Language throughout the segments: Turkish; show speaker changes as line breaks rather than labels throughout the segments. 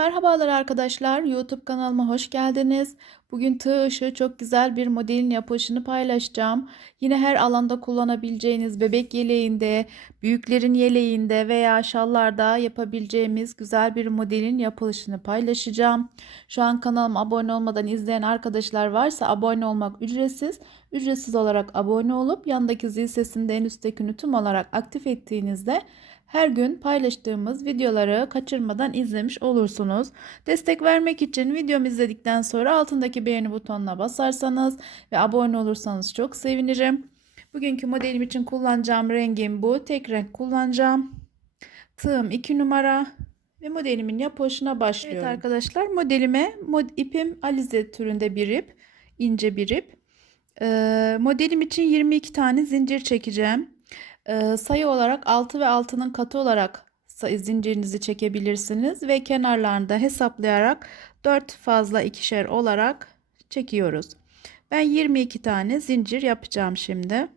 merhabalar arkadaşlar. YouTube kanalıma hoş geldiniz. Bugün tığ ışığı çok güzel bir modelin yapılışını paylaşacağım. Yine her alanda kullanabileceğiniz bebek yeleğinde, büyüklerin yeleğinde veya şallarda yapabileceğimiz güzel bir modelin yapılışını paylaşacağım. Şu an kanalıma abone olmadan izleyen arkadaşlar varsa abone olmak ücretsiz. Ücretsiz olarak abone olup yandaki zil sesinde en üsttekini tüm olarak aktif ettiğinizde her gün paylaştığımız videoları kaçırmadan izlemiş olursunuz. Destek vermek için videomu izledikten sonra altındaki beğeni butonuna basarsanız ve abone olursanız çok sevinirim. Bugünkü modelim için kullanacağım rengim bu. Tek renk kullanacağım. Tığım 2 numara ve modelimin yapılışına başlıyorum. Evet arkadaşlar modelime mod, ipim Alize türünde bir ip. ince bir ip. Ee, modelim için 22 tane zincir çekeceğim. Ee, sayı olarak 6 ve 6'nın katı olarak zincirinizi çekebilirsiniz ve kenarlarında hesaplayarak 4 fazla ikişer olarak çekiyoruz. Ben 22 tane zincir yapacağım şimdi.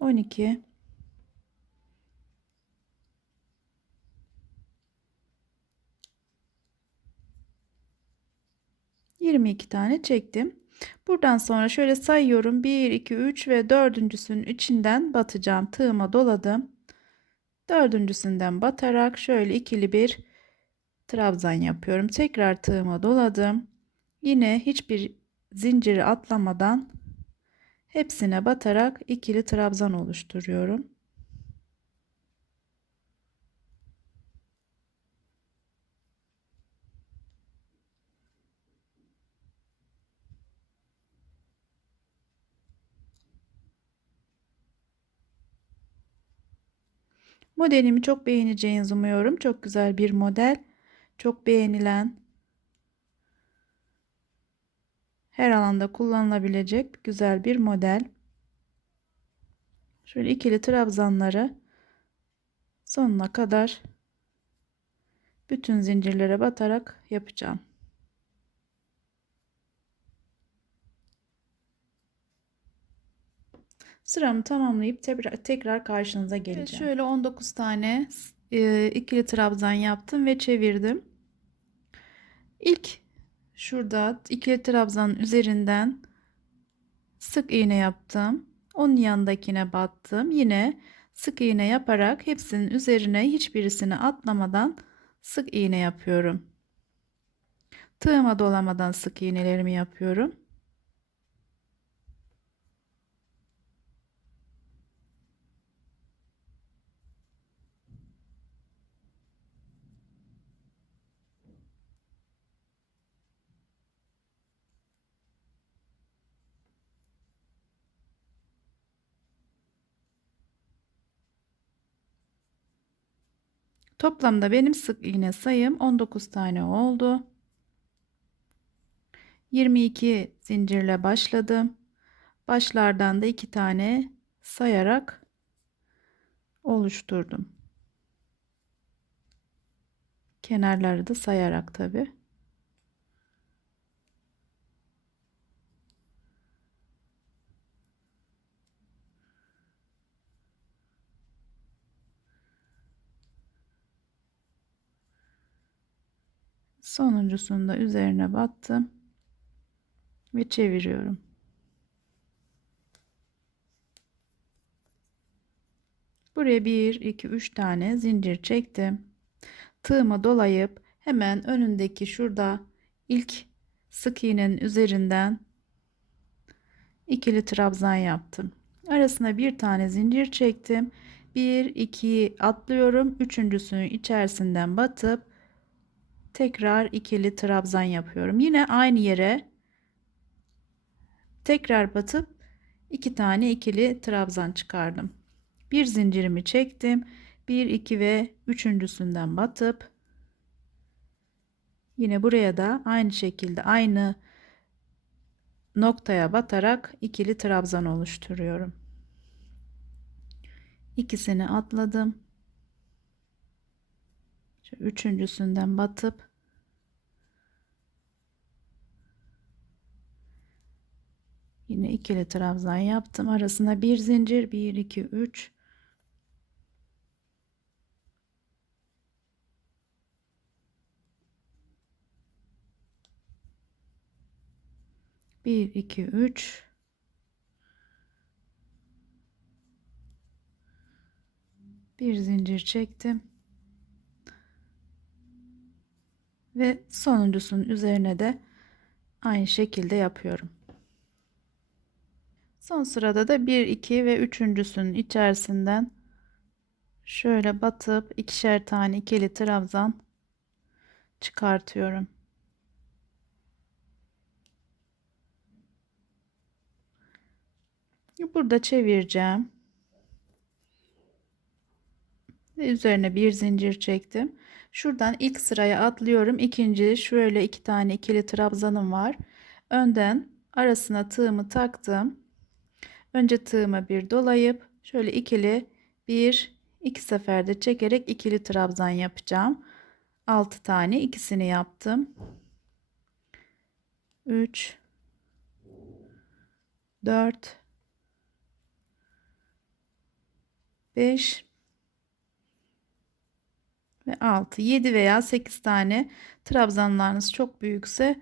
On iki. 22 tane çektim. Buradan sonra şöyle sayıyorum. 1, 2, 3 ve dördüncüsünün içinden batacağım. Tığıma doladım. Dördüncüsünden batarak şöyle ikili bir trabzan yapıyorum. Tekrar tığıma doladım. Yine hiçbir zinciri atlamadan hepsine batarak ikili trabzan oluşturuyorum. Modelimi çok beğeneceğinizi umuyorum. Çok güzel bir model. Çok beğenilen. Her alanda kullanılabilecek güzel bir model. Şöyle ikili trabzanları sonuna kadar bütün zincirlere batarak yapacağım. Sıramı tamamlayıp tekrar karşınıza geleceğim. Evet, şöyle 19 tane e, ikili trabzan yaptım ve çevirdim. İlk şurada ikili trabzanın üzerinden sık iğne yaptım. Onun yanındakine battım. Yine sık iğne yaparak hepsinin üzerine hiçbirisini atlamadan sık iğne yapıyorum. Tığıma dolamadan sık iğnelerimi yapıyorum. Toplamda benim sık iğne sayım 19 tane oldu. 22 zincirle başladım. Başlardan da 2 tane sayarak oluşturdum. Kenarları da sayarak tabi. Sonuncusunu da üzerine battım ve çeviriyorum. Buraya 1 2 3 tane zincir çektim. Tığıma dolayıp hemen önündeki şurada ilk sık iğnenin üzerinden ikili trabzan yaptım. Arasına bir tane zincir çektim. 1 2 atlıyorum. Üçüncüsünün içerisinden batıp tekrar ikili trabzan yapıyorum. Yine aynı yere tekrar batıp iki tane ikili trabzan çıkardım. Bir zincirimi çektim. 1 2 ve üçüncüsünden batıp yine buraya da aynı şekilde aynı noktaya batarak ikili trabzan oluşturuyorum. İkisini atladım üçüncüsünden batıp yine ikili trabzan yaptım. Arasına bir zincir 1 2 3 1 2 3 bir zincir çektim ve sonuncusunun üzerine de aynı şekilde yapıyorum. Son sırada da 1 2 ve üçüncüsünün içerisinden şöyle batıp ikişer tane ikili trabzan çıkartıyorum. Burada çevireceğim. Ve üzerine bir zincir çektim. Şuradan ilk sıraya atlıyorum. İkinci şöyle iki tane ikili trabzanım var. Önden arasına tığımı taktım. Önce tığıma bir dolayıp şöyle ikili bir iki seferde çekerek ikili trabzan yapacağım. 6 tane ikisini yaptım. 3 4 5 ve 6 7 veya 8 tane trabzanlarınız çok büyükse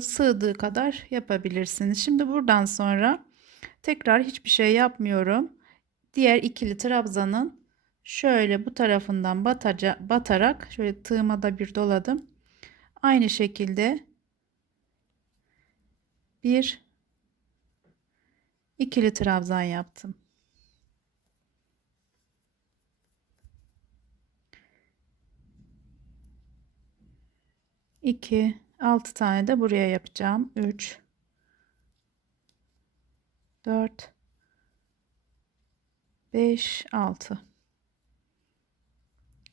sığdığı kadar yapabilirsiniz. Şimdi buradan sonra tekrar hiçbir şey yapmıyorum. Diğer ikili trabzanın şöyle bu tarafından bataca, batarak şöyle tığıma da bir doladım. Aynı şekilde bir ikili trabzan yaptım. 2 6 tane de buraya yapacağım. 3 4 5 6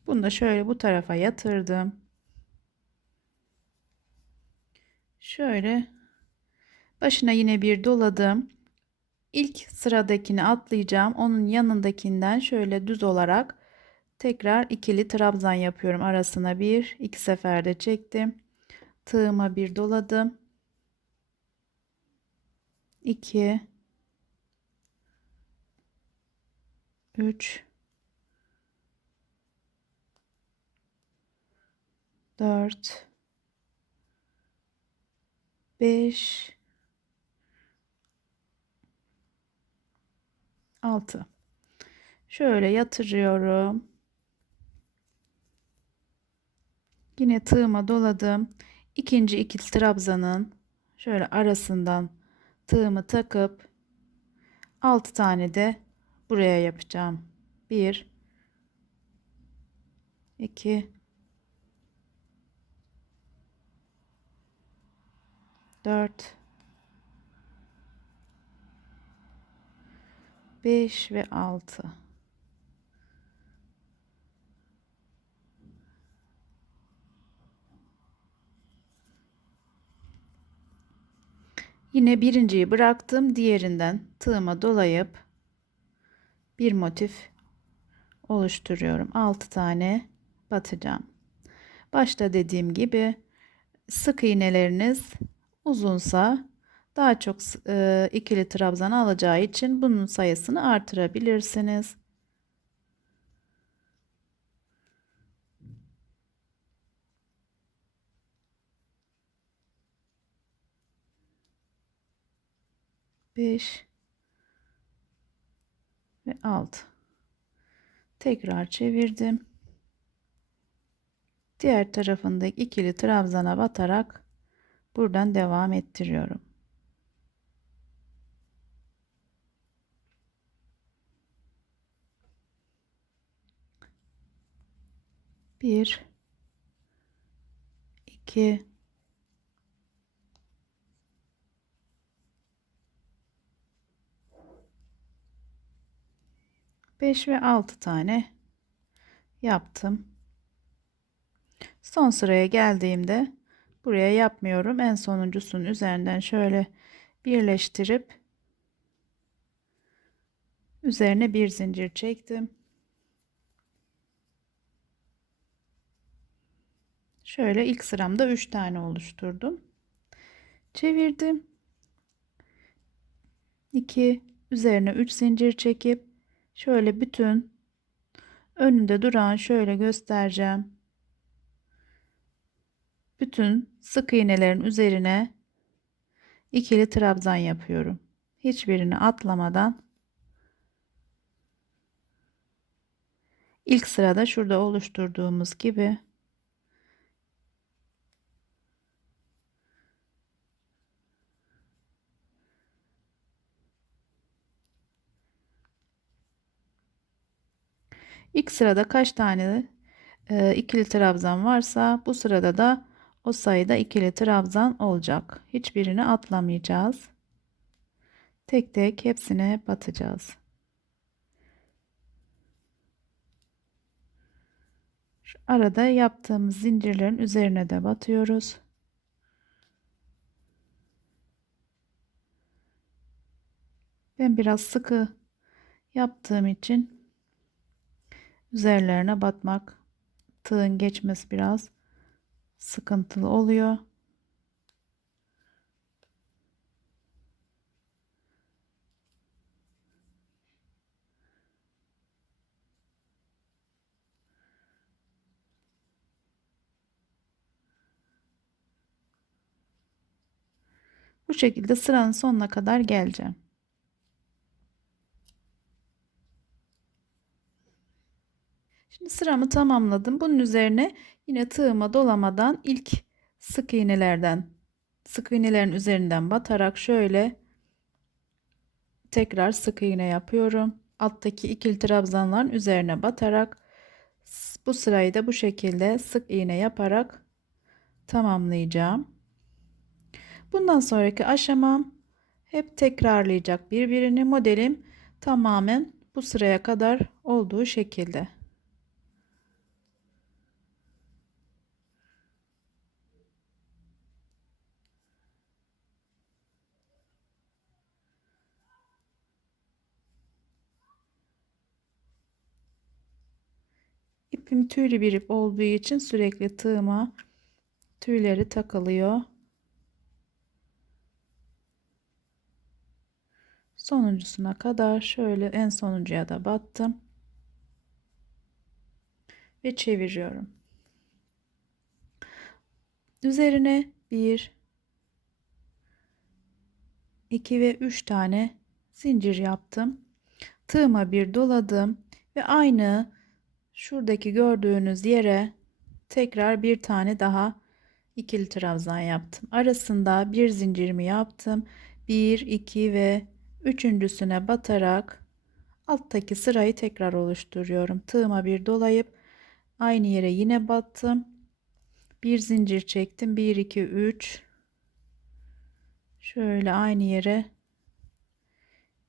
bunu da şöyle bu tarafa yatırdım. Şöyle başına yine bir doladım. İlk sıradakini atlayacağım. Onun yanındakinden şöyle düz olarak Tekrar ikili trabzan yapıyorum. Arasına bir, iki seferde çektim. Tığıma bir doladım. 2 3 4 5 6 Şöyle yatırıyorum. Yine tığıma doladım. İkinci ikili trabzanın şöyle arasından tığımı takıp 6 tane de buraya yapacağım. 1 2 4 5 ve 6 Yine birinciyi bıraktım. Diğerinden tığıma dolayıp bir motif oluşturuyorum. 6 tane batacağım. Başta dediğim gibi sık iğneleriniz uzunsa daha çok e, ikili trabzan alacağı için bunun sayısını artırabilirsiniz. 5 ve 6 tekrar çevirdim. Diğer tarafındaki ikili trabzana batarak buradan devam ettiriyorum. Bir iki 5 ve 6 tane yaptım. Son sıraya geldiğimde buraya yapmıyorum. En sonuncusunun üzerinden şöyle birleştirip üzerine bir zincir çektim. Şöyle ilk sıramda 3 tane oluşturdum. Çevirdim. 2 üzerine 3 zincir çekip şöyle bütün önünde duran şöyle göstereceğim. Bütün sık iğnelerin üzerine ikili trabzan yapıyorum. Hiçbirini atlamadan ilk sırada şurada oluşturduğumuz gibi İlk sırada kaç tane e, ikili trabzan varsa bu sırada da o sayıda ikili trabzan olacak. Hiçbirini atlamayacağız. Tek tek hepsine batacağız. Şu arada yaptığımız zincirlerin üzerine de batıyoruz. Ben biraz sıkı yaptığım için üzerlerine batmak tığın geçmesi biraz sıkıntılı oluyor. Bu şekilde sıranın sonuna kadar geleceğim. Sıramı tamamladım. Bunun üzerine yine tığıma dolamadan ilk sık iğnelerden sık iğnelerin üzerinden batarak şöyle tekrar sık iğne yapıyorum. Alttaki ikili trabzanların üzerine batarak bu sırayı da bu şekilde sık iğne yaparak tamamlayacağım. Bundan sonraki aşamam hep tekrarlayacak birbirini modelim tamamen bu sıraya kadar olduğu şekilde. İpim tüylü bir ip olduğu için sürekli tığıma tüyleri takılıyor. Sonuncusuna kadar şöyle en sonuncuya da battım. Ve çeviriyorum. Üzerine 1 2 ve 3 tane zincir yaptım. Tığıma bir doladım ve aynı şuradaki gördüğünüz yere tekrar bir tane daha ikili trabzan yaptım. Arasında bir zincirimi yaptım. 1 2 ve üçüncüsüne batarak alttaki sırayı tekrar oluşturuyorum. Tığıma bir dolayıp aynı yere yine battım. Bir zincir çektim. 1 2 3 Şöyle aynı yere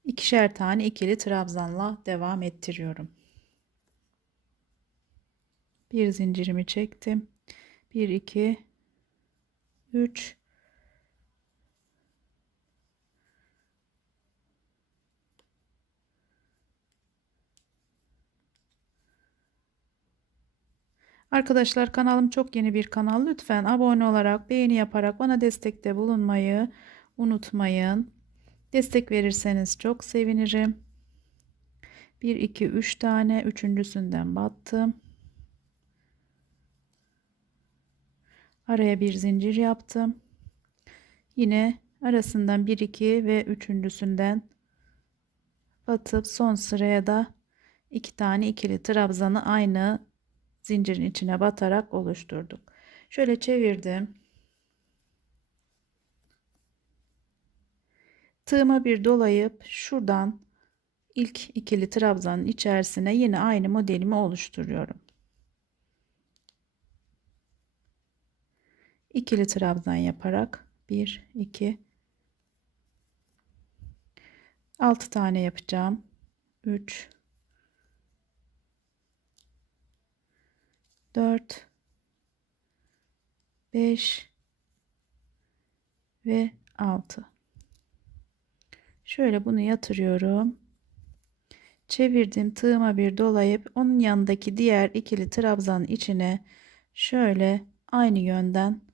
ikişer tane ikili trabzanla devam ettiriyorum bir zincirimi çektim 1 2 3 Arkadaşlar kanalım çok yeni bir kanal. Lütfen abone olarak, beğeni yaparak bana destekte bulunmayı unutmayın. Destek verirseniz çok sevinirim. 1 2 3 tane üçüncüsünden battım. Araya bir zincir yaptım. Yine arasından 1 2 ve üçüncüsünden batıp son sıraya da iki tane ikili trabzanı aynı zincirin içine batarak oluşturduk. Şöyle çevirdim. Tığıma bir dolayıp şuradan ilk ikili trabzanın içerisine yine aynı modelimi oluşturuyorum. İkili trabzan yaparak 1 2 6 tane yapacağım. 3 4 5 ve 6 şöyle bunu yatırıyorum. Çevirdim tığıma bir dolayıp onun yanındaki diğer ikili trabzanın içine şöyle aynı yönden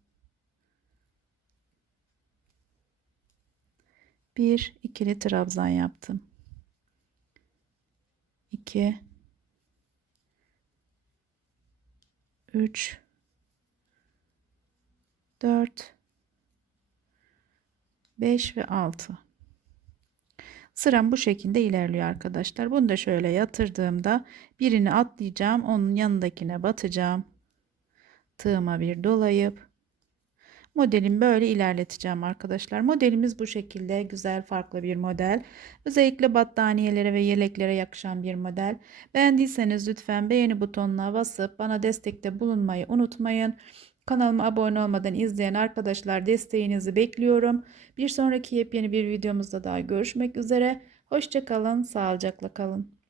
Bir ikili trabzan yaptım. 2 3 4 5 ve 6 Sıram bu şekilde ilerliyor arkadaşlar. Bunu da şöyle yatırdığımda birini atlayacağım. Onun yanındakine batacağım. Tığıma bir dolayıp modelimi böyle ilerleteceğim arkadaşlar. Modelimiz bu şekilde güzel farklı bir model. Özellikle battaniyelere ve yeleklere yakışan bir model. Beğendiyseniz lütfen beğeni butonuna basıp bana destekte bulunmayı unutmayın. Kanalıma abone olmadan izleyen arkadaşlar desteğinizi bekliyorum. Bir sonraki yepyeni bir videomuzda daha görüşmek üzere. Hoşçakalın, sağlıcakla kalın.